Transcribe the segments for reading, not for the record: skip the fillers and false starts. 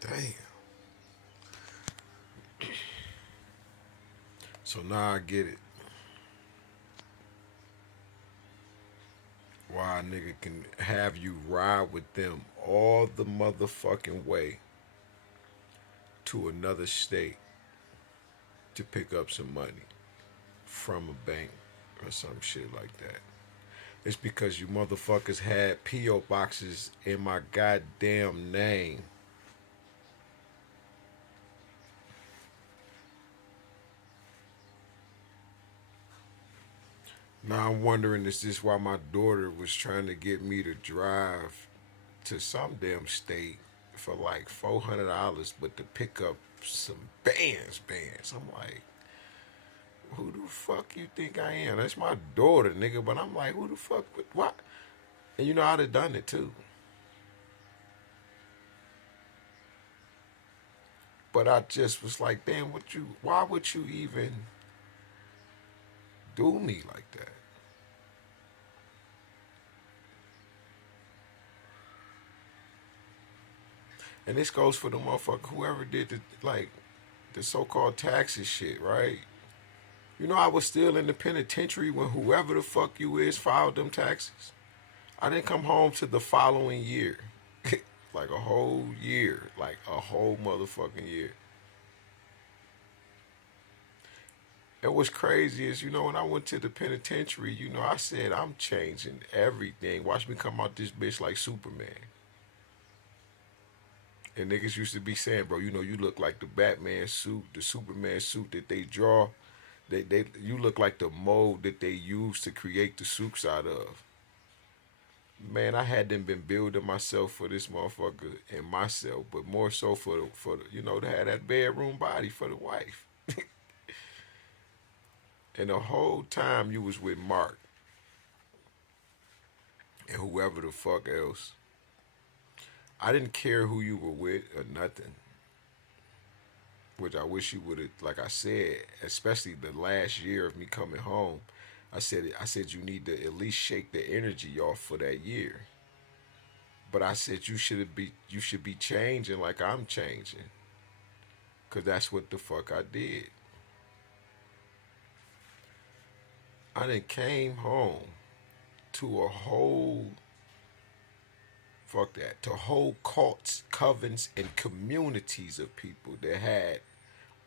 Damn. So now I get it. Why a nigga can have you ride with them all the motherfucking way to another state to pick up some money from a bank or some shit like that. It's because you motherfuckers had P.O. boxes in my goddamn name. Now I'm wondering, is this why my daughter was trying to get me to drive to some damn state for like $400, but to pick up some bands? I'm like, who the fuck you think I am? That's my daughter, nigga. But I'm like, who the fuck? What? And you know, I'd have done it too. But I just was like, damn, what you? Why would you even do me like that? And this goes for the motherfucker whoever did the so-called taxes shit, right? You know, I was still in the penitentiary when whoever the fuck you is filed them taxes. I didn't come home to the following year, like a whole year, like a whole motherfucking year. And what's crazy is, when I went to the penitentiary, I said I'm changing everything. Watch me come out this bitch like Superman. And niggas used to be saying, bro, you look like the Batman suit, the Superman suit that they draw. You look like the mold that they use to create the suits out of. Man, I hadn't been building myself for this motherfucker and myself, but more so to have that bedroom body for the wife. And the whole time you was with Mark and whoever the fuck else, I didn't care who you were with or nothing. Which I wish you would have, like I said, especially the last year of me coming home. I said you need to at least shake the energy off for that year. But I said you should be changing like I'm changing, cause that's what the fuck I did. I then came home to a whole fuck that to whole cults, covens, and communities of people that had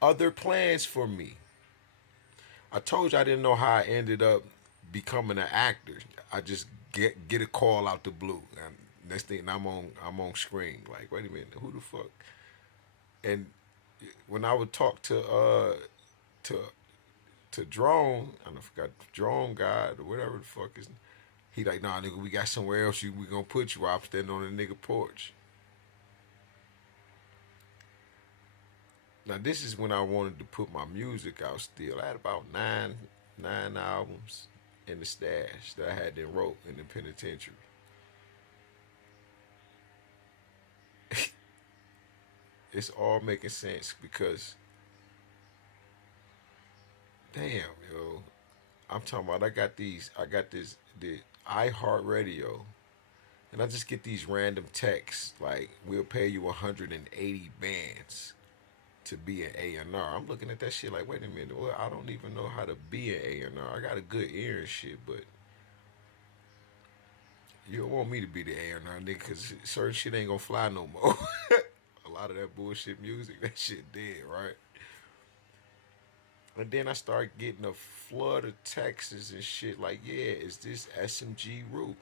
other plans for me. I told you I didn't know how I ended up becoming an actor. I just get a call out the blue. And next thing I'm on screen. Like, wait a minute, who the fuck? And when I would talk to to Drone, I forgot Drone God or whatever the fuck is. He like, nah, nigga, we got somewhere else. We gonna put you. I'm standing on the nigga porch. Now this is when I wanted to put my music out. Still, I had about nine albums in the stash that I had then wrote in the penitentiary. It's all making sense because, damn, yo, I'm talking about I got the iHeartRadio, and I just get these random texts like, we'll pay you 180 bands to be an A&R. I'm looking at that shit like, wait a minute, well, I don't even know how to be an A&R. I got a good ear and shit, but you don't want me to be the A&R nigga, because certain shit ain't gonna fly no more. A lot of that bullshit music, that shit dead, right? And then I start getting a flood of texts and shit like, yeah, is this SMG Root?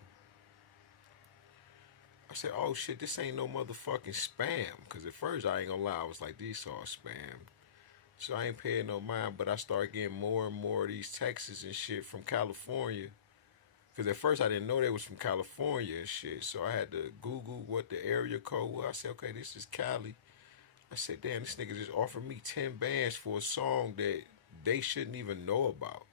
I said, oh shit, this ain't no motherfucking spam. Because at first, I ain't gonna lie, I was like, these all spam. So I ain't paying no mind, but I started getting more and more of these texts and shit from California. Because at first, I didn't know they was from California and shit. So I had to Google what the area code was. I said, okay, this is Cali. I said, damn, this nigga just offered me 10 bands for a song that they shouldn't even know about.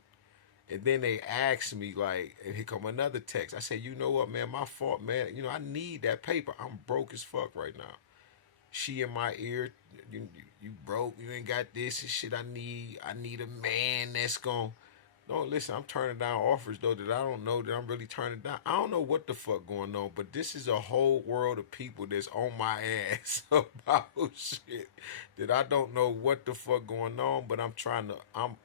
And then they asked me, like, and here come another text. I said, you know what, man, my fault, man. I need that paper. I'm broke as fuck right now. She in my ear, you broke, you ain't got this and shit. I need a man that's gonna Don't listen. I'm turning down offers though that I don't know that I'm really turning down. I don't know what the fuck going on, but this is a whole world of people that's on my ass about shit that I don't know what the fuck going on. But I'm trying to. I'm.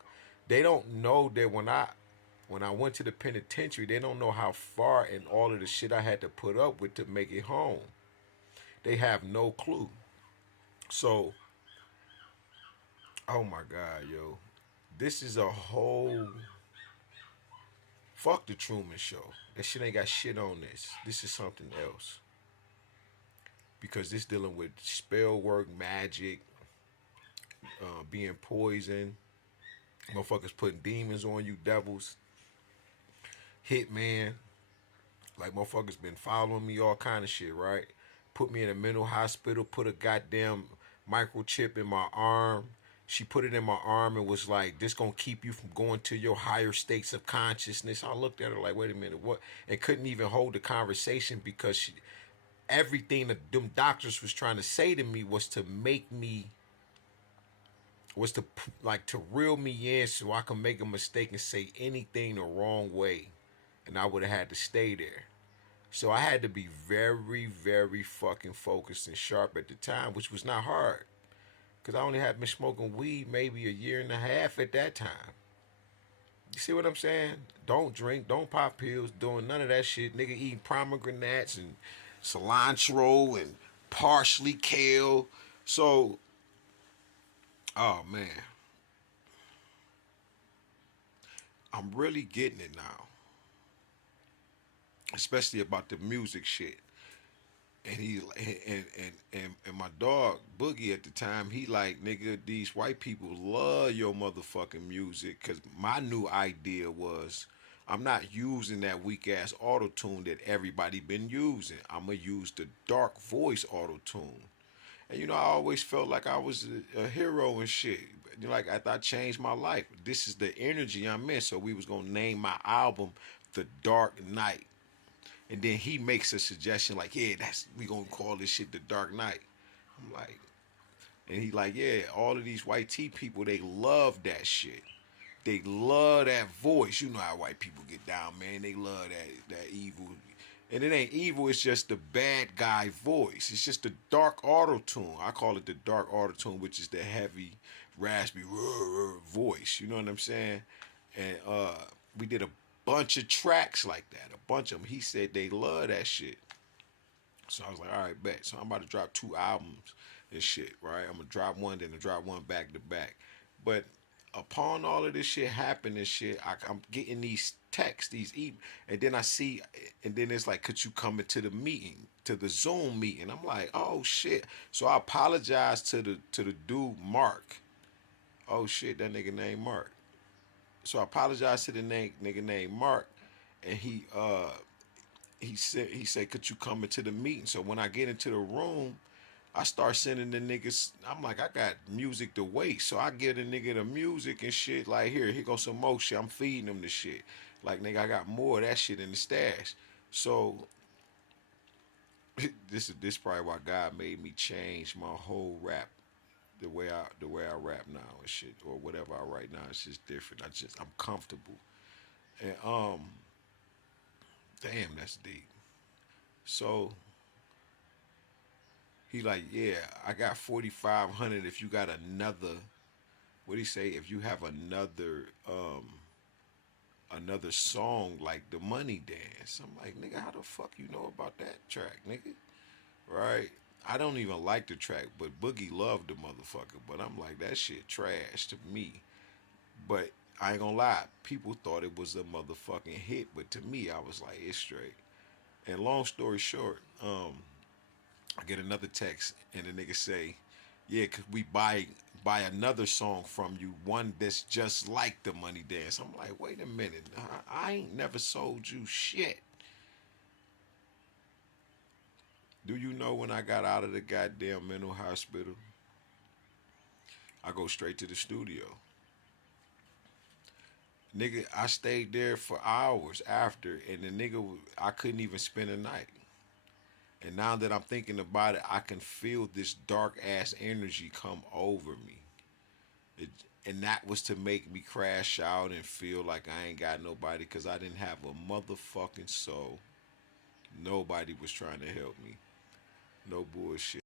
They don't know that when I went to the penitentiary, they don't know how far and all of the shit I had to put up with to make it home. They have no clue. So, oh my god, yo, this is a whole. Fuck the Truman Show. That shit ain't got shit on this. This is something else. Because this dealing with spell work, magic, being poisoned, motherfuckers putting demons on you, devils, hitman. Like motherfuckers been following me, all kind of shit, right? Put me in a mental hospital, put a goddamn microchip in my arm. She put it in my arm and was like, "This gonna keep you from going to your higher states of consciousness." I looked at her like, "Wait a minute, what?" And couldn't even hold the conversation because everything that them doctors was trying to say to me was to make me, was to like to reel me in so I could make a mistake and say anything the wrong way, and I would have had to stay there. So I had to be very, very fucking focused and sharp at the time, which was not hard. Because I only had been smoking weed maybe a year and a half at that time. You see what I'm saying? Don't drink, don't pop pills, doing none of that shit. Nigga eating pomegranates and cilantro and parsley, kale. So, oh man, I'm really getting it now. Especially about the music shit. And he and my dog Boogie at the time, he like, nigga, these white people love your motherfucking music. Cause my new idea was, I'm not using that weak ass auto tune that everybody been using. I'm gonna use the dark voice auto tune. And I always felt like I was a hero and shit. Like I thought changed my life. This is the energy I'm in. So we was gonna name my album The Dark Knight. And then he makes a suggestion like, yeah, that's we gonna call this shit The Dark Knight. I'm like, and he like, yeah, all of these white tea people, they love that shit. They love that voice. You know how white people get down, man. They love that evil. And it ain't evil, it's just the bad guy voice. It's just the dark auto tune. I call it the dark auto tune, which is the heavy, raspy voice. You know what I'm saying? And we did a bunch of tracks like that. A bunch of them. He said they love that shit. So I was like, all right, bet. So I'm about to drop 2 albums and shit, right? I'm gonna drop one, then I drop one back to back. But upon all of this shit happening and shit, I'm getting these texts, and then I see, and then it's like, could you come into the meeting, to the Zoom meeting? I'm like, oh shit. So I apologize to the dude Mark. Oh shit, that nigga named Mark. So I apologized to the nigga named Mark, and he said, could you come into the meeting? So when I get into the room, I start sending the niggas. I'm like, I got music to waste, so I give the nigga the music and shit. Like, here goes some more shit. I'm feeding him the shit. Like, nigga, I got more of that shit in the stash. So this probably why God made me change my whole rap, the way I rap now and shit, or whatever I write now. It's just different. I'm comfortable. And damn, that's deep. So he like, yeah, I got 4,500. If you got another, what do he say? If you have another song like the Money Dance, I'm like, nigga, how the fuck you know about that track, nigga? Right? I don't even like the track, but Boogie loved the motherfucker. But I'm like, that shit trash to me. But I ain't gonna lie, people thought it was a motherfucking hit, but to me, I was like, it's straight. And long story short, I get another text, and the nigga say, "Yeah, could we buy another song from you, one that's just like the Money Dance?" I'm like, "Wait a minute, I ain't never sold you shit." Do you know when I got out of the goddamn mental hospital, I go straight to the studio. Nigga, I stayed there for hours after, and the nigga, I couldn't even spend a night. And now that I'm thinking about it, I can feel this dark ass energy come over me. It, And that was to make me crash out and feel like I ain't got nobody because I didn't have a motherfucking soul. Nobody was trying to help me. No bullshit.